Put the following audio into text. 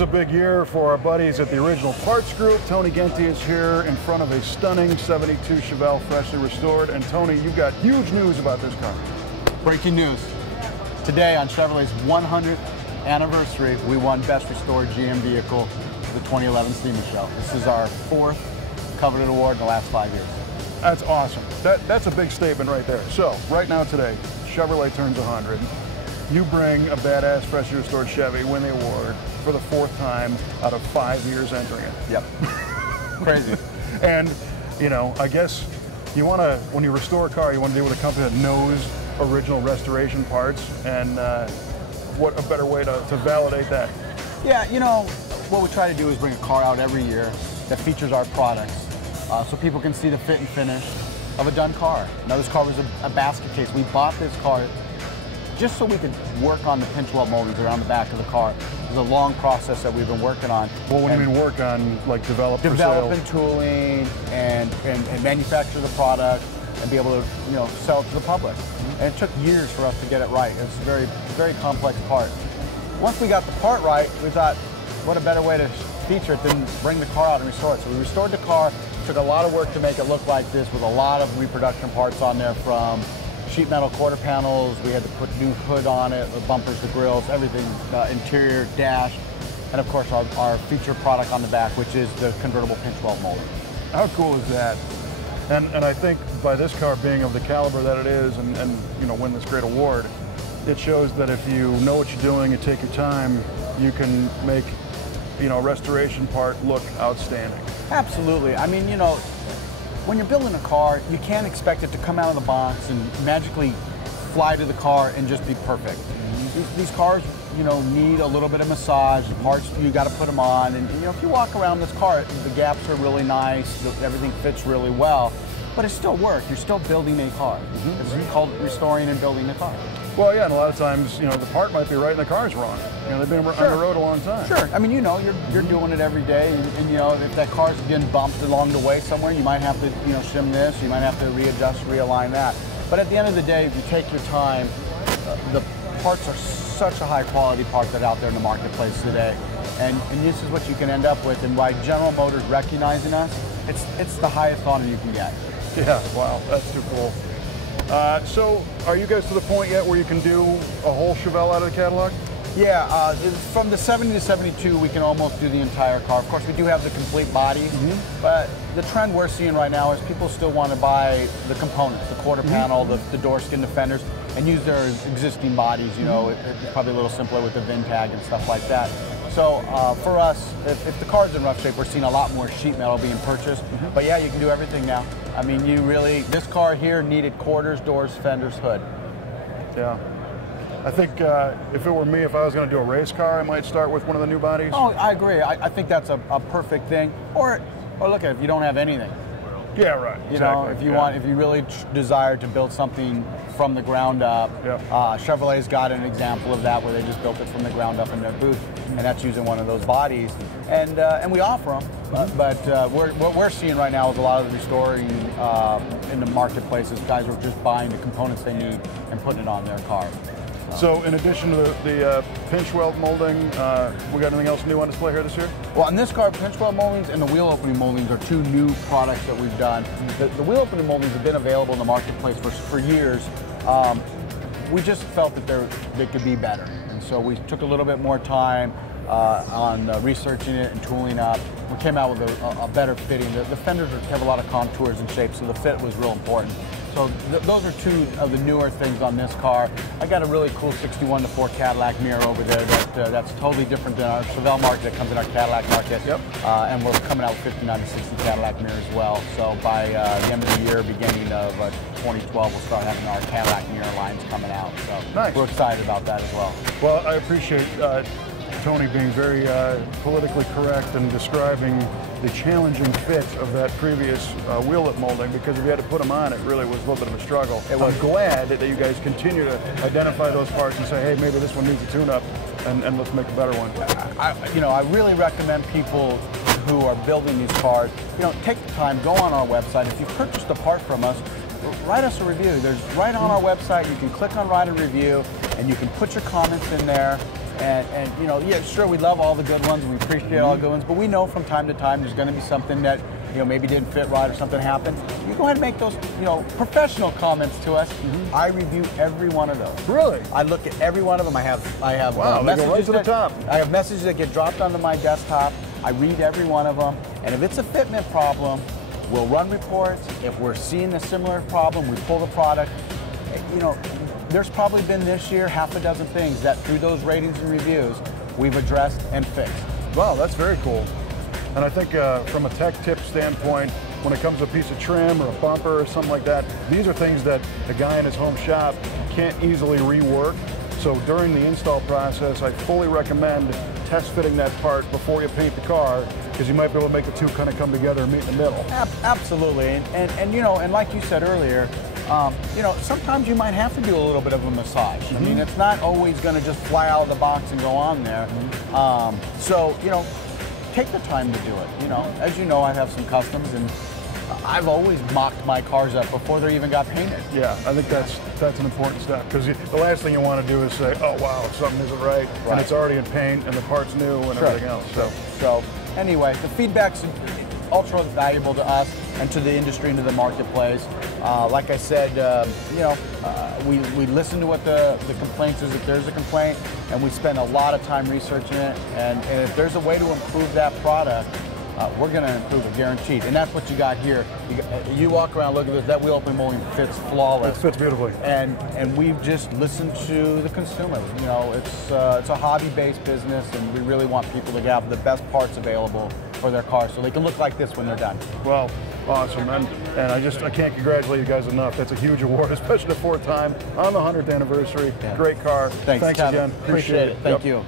is a big year for our buddies at the Original Parts Group. Tony Genti is here in front of a stunning 72 Chevelle, freshly restored. And Tony, you've got huge news about this car. Breaking news. Today on Chevrolet's 100th anniversary, we won Best Restored GM Vehicle for the 2011 SEMA show. This is our 4th coveted award in the last 5 years. That's awesome. That's a big statement right there. So, right now today, Chevrolet turns 100. You bring a badass, freshly restored Chevy, win the award for the 4th time out of 5 years entering it. Yep. Crazy. And, you know, I guess you want to, when you restore a car, you want to deal with a company that knows original restoration parts, and what a better way to validate that. Yeah, you know, what we try to do is bring a car out every year that features our products, so people can see the fit and finish of a done car. Now, this car was a basket case. We bought this car just so we could work on the pinch weld moldings around the back of the car. It was a long process that we've been working on. Well, what do you mean work on, like developing tooling and manufacture the product and be able to, you know, sell it to the public. And it took years for us to get it right. It's a very, very complex part. Once we got the part right, we thought, what a better way to feature it than bring the car out and restore it. So we restored the car, took a lot of work to make it look like this with a lot of reproduction parts on there, from sheet metal quarter panels, we had to put new hood on it, the bumpers, the grills, everything, interior, dash, and of course our feature product on the back, which is the convertible pinch weld molding. How cool is that? And I think by this car being of the caliber that it is, and you know, win this great award, it shows that if you know what you're doing and take your time, you can make, you know, a restoration part look outstanding. Absolutely. I mean, you know, when you're building a car, you can't expect it to come out of the box and magically fly to the car and just be perfect. These cars, you know, need a little bit of massage. Parts, you got to put them on, and you know, if you walk around this car, the gaps are really nice. Everything fits really well, but it's still work. You're still building a car. It's called restoring and building a car. Well, yeah, and a lot of times, you know, the part might be right and the car's wrong. You know, they've been on the road a long time. Sure. I mean, you know, you're doing it every day, and you know, if that car's getting bumped along the way somewhere, you might have to, you know, shim this, you might have to readjust, realign that. But at the end of the day, if you take your time, the parts are such a high quality part that out there in the marketplace today. And this is what you can end up with, and by General Motors recognizing us, it's the highest honor you can get. Yeah, wow, that's too cool. So, are you guys to the point yet where you can do a whole Chevelle out of the catalog? Yeah, from the 70 to 72, we can almost do the entire car. Of course, we do have the complete body, but the trend we're seeing right now is people still want to buy the components, the quarter panel, the door skin, the fenders, and use their existing bodies. You know, it's probably a little simpler with the VIN tag and stuff like that. So for us, if the car's in rough shape, we're seeing a lot more sheet metal being purchased. But yeah, you can do everything now. I mean, this car here needed quarters, doors, fenders, hood. Yeah. I think if it were me, if I was going to do a race car, I might start with one of the new bodies. Oh, I agree. I think that's a perfect thing. Or look at it, if you don't have anything. Yeah, right. You know, if you really desire to build something from the ground up, Chevrolet's got an example of that where they just built it from the ground up in their booth, and that's using one of those bodies. And we offer them, but what we're seeing right now is a lot of the restoring in the marketplaces. Guys are just buying the components they need and putting it on their car. So in addition to the pinch weld molding, we got anything else new on display here this year? Well, on this car, pinch weld moldings and the wheel opening moldings are two new products that we've done. The wheel opening moldings have been available in the marketplace for years. We just felt that they could be better. And so we took a little bit more time on researching it and tooling up. We came out with a better fitting. The fenders have a lot of contours and shapes, so the fit was real important. So those are two of the newer things on this car. I got a really cool 61 to 4 Cadillac mirror over there that's totally different than our Chevelle market that comes in our Cadillac market. And we're coming out with 59 to 60 Cadillac mirror as well. So by the end of the year, beginning of 2012, we'll start having our Cadillac mirror lines coming out. So we're excited about that as well. Well, I appreciate Tony being very politically correct and describing the challenging fit of that previous wheel-up molding, because if you had to put them on, it really was a little bit of a struggle. I'm glad that you guys continue to identify those parts and say, hey, maybe this one needs a tune-up, and let's make a better one. I really recommend people who are building these cars, take the time, go on our website. If you've purchased a part from us, write us a review. There's right on our website, you can click on write a review, and you can put your comments in there. And you know, yeah, sure, we love all the good ones, we appreciate all the good ones, but we know from time to time there's going to be something that, you know, maybe didn't fit right or something happened. You go ahead and make those, you know, professional comments to us. I review every one of those. Really? I look at every one of them. I have wow, they go right to the top. I have messages that get dropped onto my desktop. I read every one of them, and if it's a fitment problem, we'll run reports. If we're seeing a similar problem, we pull the product. You know, there's probably been this year half a dozen things that through those ratings and reviews we've addressed and fixed. Wow, that's very cool. And I think from a tech tip standpoint, when it comes to a piece of trim or a bumper or something like that, these are things that the guy in his home shop can't easily rework. So during the install process, I fully recommend test fitting that part before you paint the car, because you might be able to make the two kind of come together and meet in the middle. Absolutely, and you know, and like you said earlier, you know, sometimes you might have to do a little bit of a massage. I mean, it's not always going to just fly out of the box and go on there. So, you know, take the time to do it. You know, as you know, I have some customs, and I've always mocked my cars up before they even got painted. Yeah, I think that's an important step, because the last thing you want to do is say, oh wow, something isn't right, and it's already in paint and the part's new and everything else. So anyway, the feedback's ultra valuable to us and to the industry and to the marketplace. Like I said, you know, we listen to what the complaints is if there's a complaint, and we spend a lot of time researching it, and if there's a way to improve that product, we're going to improve it, guaranteed. And that's what you got here. You walk around, look at this, that wheel opening molding fits flawless. It fits beautifully. And we've just listened to the consumer. You know, it's a hobby-based business, and we really want people to have the best parts available for their cars so they can look like this when they're done. Well, awesome, and I can't congratulate you guys enough. That's a huge award, especially the fourth time on the 100th anniversary. Yeah. Great car. Thanks again. Appreciate it. Thank you.